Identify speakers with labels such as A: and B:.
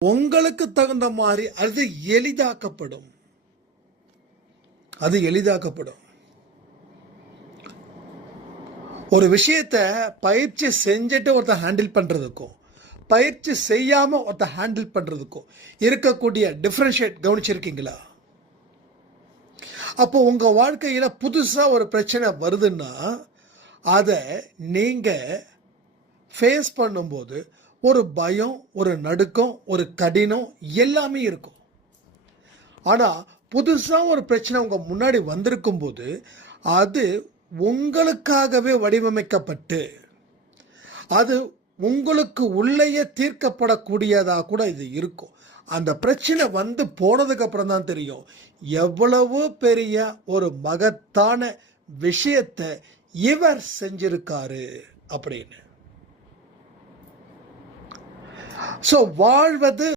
A: உங்களுக்கு தகுந்த மாதிரி அது எளிதாக்கப்படும். அது எளிதாக்கப்படும். ஒரு விஷயத்தை பயிற்சி செஞ்சுட்டு ஒருத்தர் ஹேண்டில் பண்ணுறதுக்கும் பயிற்சி செய்யாமல் ஒருத்தர் ஹேண்டில் பண்ணுறதுக்கும் இருக்கக்கூடிய டிஃப்ரென்ஷியேட் கவனிச்சிருக்கீங்களா? அப்போ உங்கள் வாழ்க்கையில் புதுசாக ஒரு பிரச்சனை வருதுன்னா அதை நீங்கள் ஃபேஸ் பண்ணும்போது ஒரு பயம் ஒரு நடுக்கம் ஒரு கடினம் எல்லாமே இருக்கும். ஆனால் புதுசாக ஒரு பிரச்சனை உங்கள் முன்னாடி வந்திருக்கும் போது அது உங்களுக்காகவே வடிவமைக்கப்பட்டு அது உங்களுக்கு உள்ளேயே தீர்க்கப்படக்கூடியதாக கூட இது இருக்கும். அந்த பிரச்சனை வந்து போனதுக்கு அப்புறம் தான் தெரியும். எவ்வளவு பெரிய ஒரு மகத்தான விஷயத்தை இவர் செஞ்சிருக்காரு அப்படின்னு. ஸோ வாழ்வது